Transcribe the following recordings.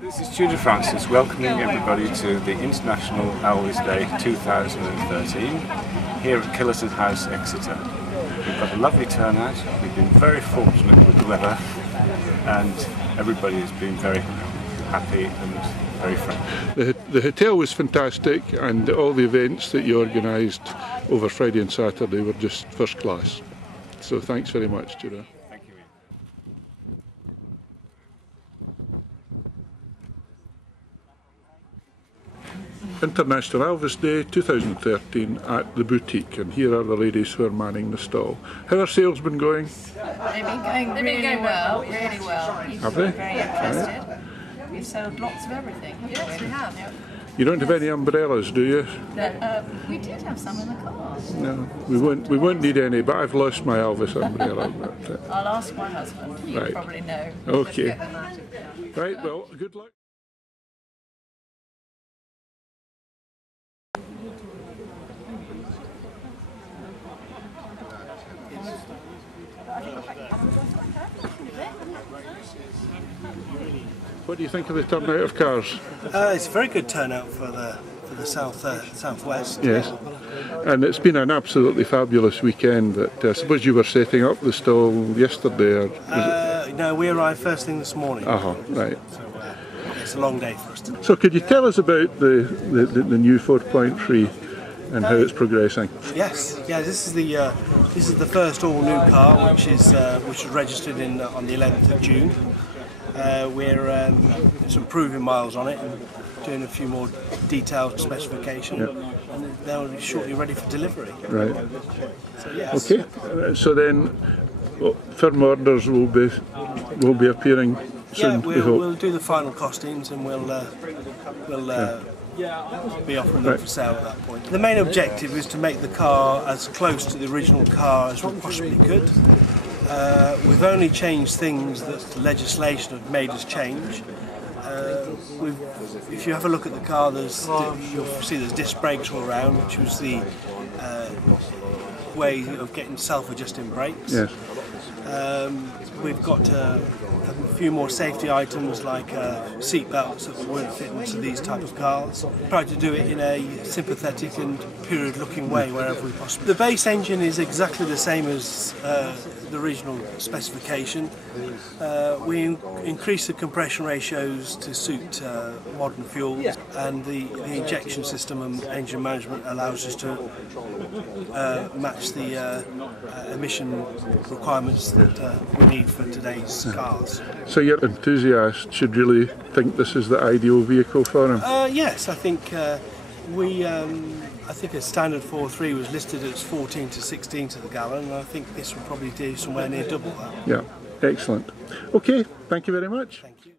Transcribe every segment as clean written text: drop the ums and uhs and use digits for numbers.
This is Tudor Francis welcoming everybody to the International Alvis Day 2013 here at Killerton House, Exeter. We've got a lovely turnout, we've been very fortunate with the weather and everybody has been very happy and very friendly. The hotel was fantastic and all the events that you organised over Friday and Saturday were just first class. So thanks very much, Tudor. Thank you. International Alvis Day 2013 at the boutique, and here are the ladies who are manning the stall. How are sales been going? They've been going really well. Have they? Very interested. We've sold lots of everything. Yes, we have. You don't have any umbrellas, do you? We did have some in the car. No, we won't need any, but I've lost my Alvis umbrella. But, I'll ask my husband. You right. probably know. Okay. Right, well, good luck. What do you think of the turnout of cars? It's a very good turnout for the southwest. Yes, and it's been an absolutely fabulous weekend. But I suppose you were setting up the stall yesterday. Or was it? No, we arrived first thing this morning. Right. So it's a long day for us. So could you tell us about the new 4.3 and how it's progressing? Yes, yeah. This is the first all new car, which was registered on the 11th of June. We're some proving miles on it and doing a few more detailed specification, and they'll be shortly ready for delivery. Right. So, yes. Okay. So then, firm orders will be appearing soon. Yeah, we'll do the final costings and we'll be offering them for sale at that point. The main objective is to make the car as close to the original car as we possibly could. We've only changed things that the legislation have made us change. If you have a look at the car, you'll see there's disc brakes all around, which was the way of getting self-adjusting brakes. Yes. We've got a few more safety items like seat belts that weren't fitting into these type of cars. Tried to do it in a sympathetic and period-looking way wherever we possibly. The base engine is exactly the same as the original specification. We increased the compression ratios to suit modern fuels, and the injection system and engine management allows us to match the emission requirements that we need for today's cars. So your enthusiast should really think this is the ideal vehicle for him? Yes, I think I think a standard 4.3 was listed as 14 to 16 to the gallon, and I think this will probably do somewhere near double that. Yeah, excellent. Okay, thank you very much. Thank you.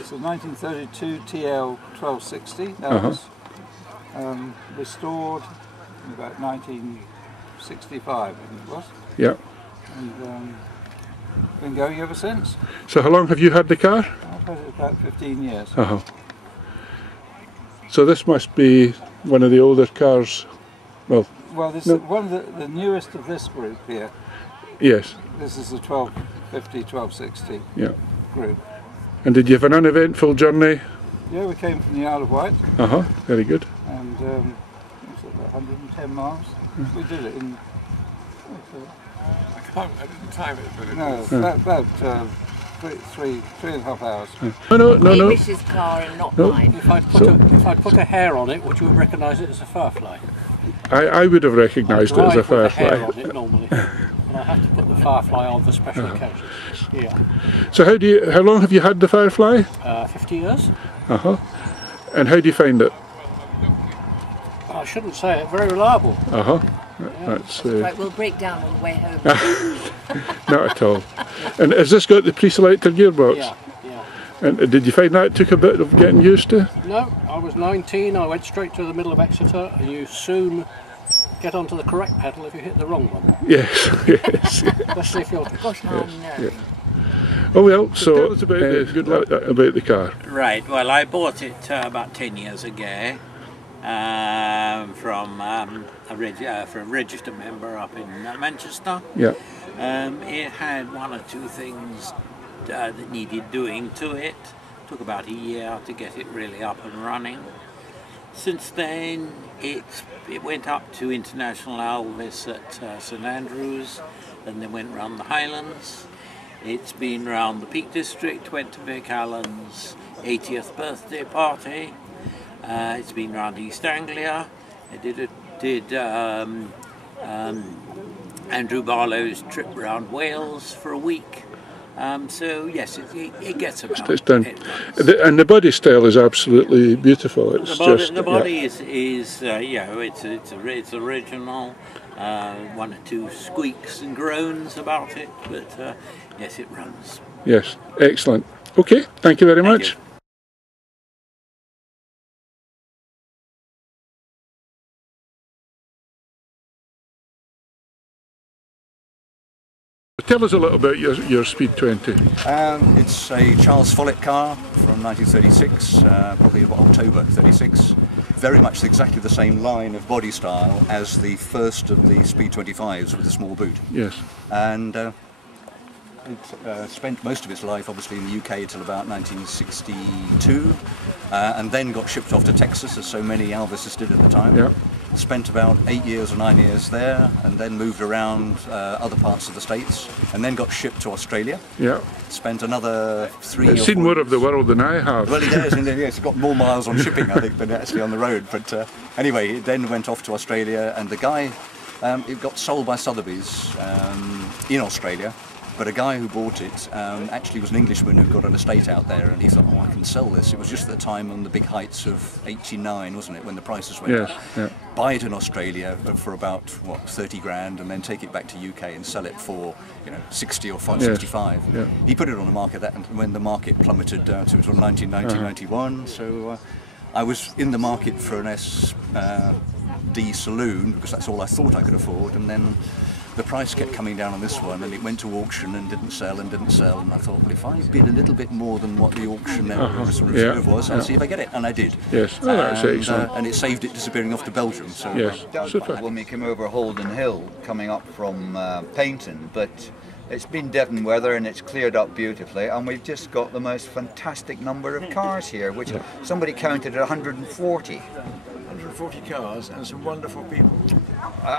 It's a 1932 TL 1260 Alvis, restored in about 1965, I think it was. Yeah. And been going ever since. So how long have you had the car? I've had it about 15 years. So this must be one of the older cars. Well, this is one of the newest of this group here. Yes. This is the 1250, 1260 group. And did you have an uneventful journey? Yeah, we came from the Isle of Wight. Very good. And it was about 110 miles. We did it in... I didn't time it, but about 3.5 hours. No. Wish's car and not mine. If I'd put a hair on it, would you recognise it as a Firefly? I would have recognised it as a Firefly. Hair on it normally. And I have to put the Firefly on for special occasions. Yeah. So how long have you had the Firefly? 50 years. And how do you find it? I shouldn't say it, very reliable. That's Right, we'll break down on the way home. not at all. And has this got the pre-selector gearbox? Yeah, yeah. And did you find that took a bit of getting used to? No, I was 19, I went straight to the middle of Exeter, and you soon get onto the correct pedal if you hit the wrong one. Yes, yes. Especially if you're... Gosh, how no. Oh well, so tell us about, about the car. Right, well I bought it about 10 years ago from a registered member up in Manchester. Yeah. It had one or two things that needed doing to it. Took about a year to get it really up and running. Since then it went up to International Alvis at St Andrews, then they went round the Highlands. It's been round the Peak District, went to Vic Allen's 80th birthday party. It's been round East Anglia. It did Andrew Barlow's trip round Wales for a week. So yes, it gets about. It's done. And the body style is absolutely beautiful. It's the body is you know, it's original. One or two squeaks and groans about it, but yes, it runs. Yes, excellent. Okay, thank you very much. You. Tell us a little about your Speed 20. It's a Charles Follett car from 1936, probably about October 36. Very much exactly the same line of body style as the first of the Speed 25s with the small boot. Yes. And it spent most of its life obviously in the UK until about 1962, and then got shipped off to Texas, as so many Alvises did at the time. Yeah. Spent about 8 years or 9 years there, and then moved around other parts of the States, and then got shipped to Australia. Yeah. Spent another 3 It's or 4 seen more years. of the world than I have. Well, it has, and yes, it's got more miles on shipping, I think, than actually on the road. But anyway, it then went off to Australia, and the guy, it got sold by Sotheby's in Australia. But a guy who bought it actually was an Englishman who got an estate out there, and he thought, oh, I can sell this. It was just at the time on the big heights of '89, wasn't it, when the prices went up. Yeah. Buy it in Australia for about, what, 30 grand, and then take it back to UK and sell it for, you know, 60 or 65. Yeah. He put it on the market when the market plummeted down to 1990, 91. So I was in the market for an SD saloon because that's all I thought I could afford, and then the price kept coming down on this one, and it went to auction and didn't sell, and I thought, well, if I bid a little bit more than what the auction reserve was, I'll see if I get it, and I did. Yes, oh, that's excellent. And it saved it disappearing off to Belgium. So yes, super. When we came over Holden Hill, coming up from Paynton, but it's been Devon weather and it's cleared up beautifully, and we've just got the most fantastic number of cars here, which somebody counted at 140. 140 cars and some wonderful people.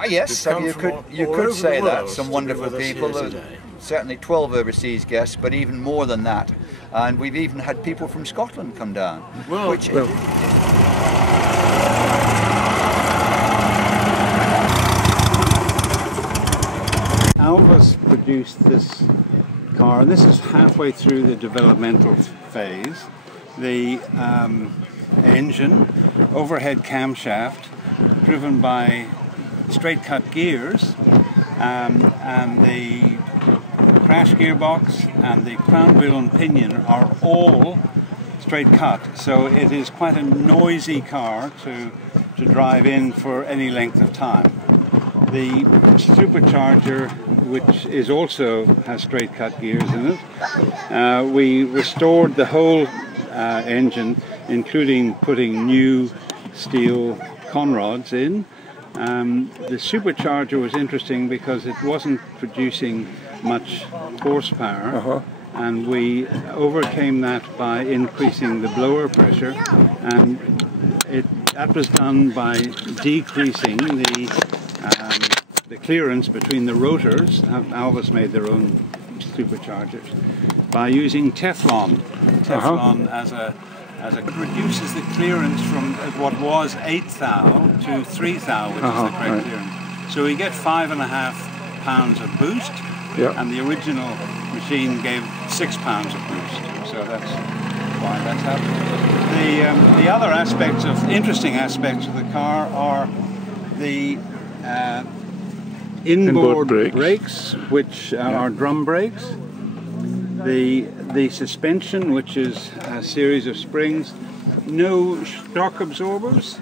Yes, you could say that. Some wonderful people. Certainly 12 overseas guests, but even more than that. And we've even had people from Scotland come down. Alvis produced this car, and this is halfway through the developmental phase. The engine, overhead camshaft, driven by straight cut gears, and the crash gearbox and the crown wheel and pinion are all straight cut. So it is quite a noisy car to drive in for any length of time. The supercharger, which is also has straight cut gears in it, we restored the whole engine, including putting new steel conrods in. The supercharger was interesting because it wasn't producing much horsepower, and we overcame that by increasing the blower pressure, and that was done by decreasing the clearance between the rotors. Alvis made their own superchargers by using Teflon. Teflon it reduces the clearance from what was 8 thou to 3 thou, which is the correct clearance. So we get 5.5 pounds of boost, and the original machine gave 6 pounds of boost. So that's why that's happened. The other aspects interesting aspects of the car are the inboard brakes, which are drum brakes. The suspension, which is a series of springs, no shock absorbers,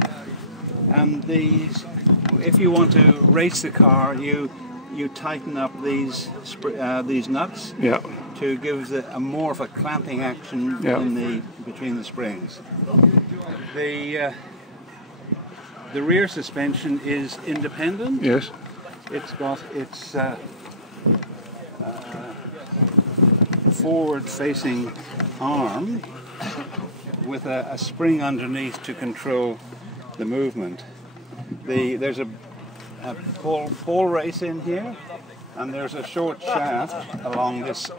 and these, if you want to race the car, you tighten up these nuts to give a more of a clamping action between the springs. The rear suspension is independent. Yes. It's got its forward-facing arm with a spring underneath to control the movement. There's a ball race in here, and there's a short shaft along this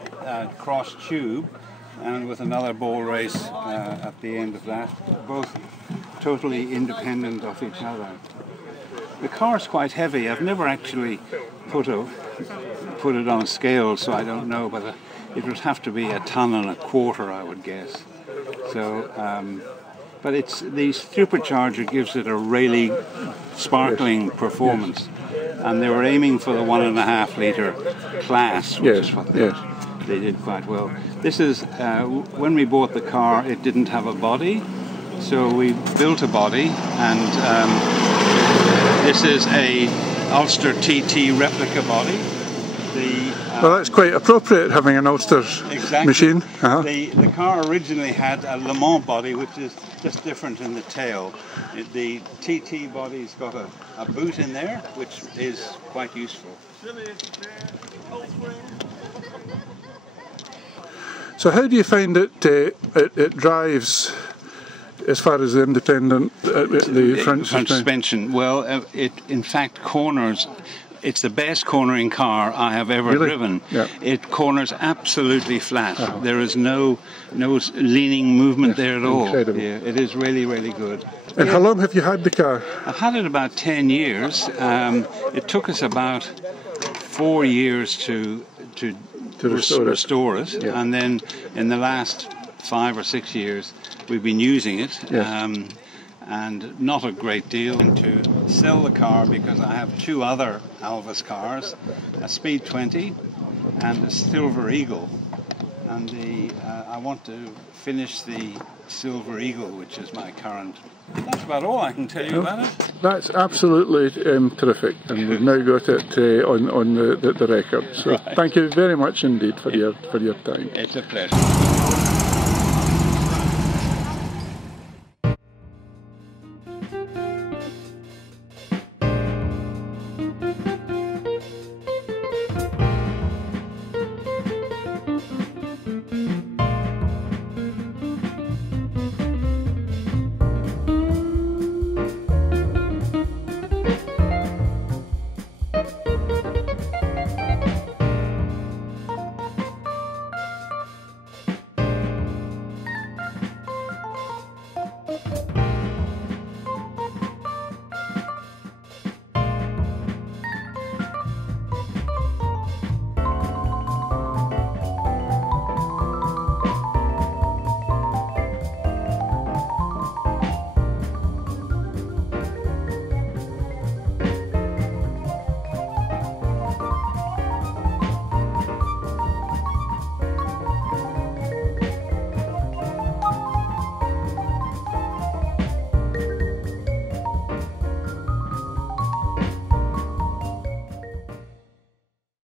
cross tube, and with another ball race at the end of that, both totally independent of each other. The car's quite heavy. I've never actually put it on a scale, so I don't know, but it would have to be 1.25 tons, I would guess. So, but the supercharger gives it a really sparkling performance, and they were aiming for the 1.5 litre class, which is what they did quite well. This is when we bought the car, it didn't have a body, so we built a body, and this is a Ulster TT replica body. Well, that's quite appropriate, having an Ulster machine. The car originally had a Le Mans body, which is just different in the tail. The TT body's got a boot in there, which is quite useful. So how do you find it drives as far as the independent, the front suspension? Well, it in fact corners. It's the best cornering car I have ever driven. It corners absolutely flat. There is no leaning movement there at all. Incredible. Yeah, it is really, really good. And how long have you had the car? I've had it about 10 years. It took us about 4 years to restore it. And then in the last 5 or 6 years we've been using it. And not a great deal. To sell the car because I have 2 other Alvis cars, a Speed 20 and a Silver Eagle, and I want to finish the Silver Eagle, which is my current. That's about all I can tell you about it. That's absolutely terrific, and we've now got it on the record. So thank you very much indeed for your time. It's a pleasure.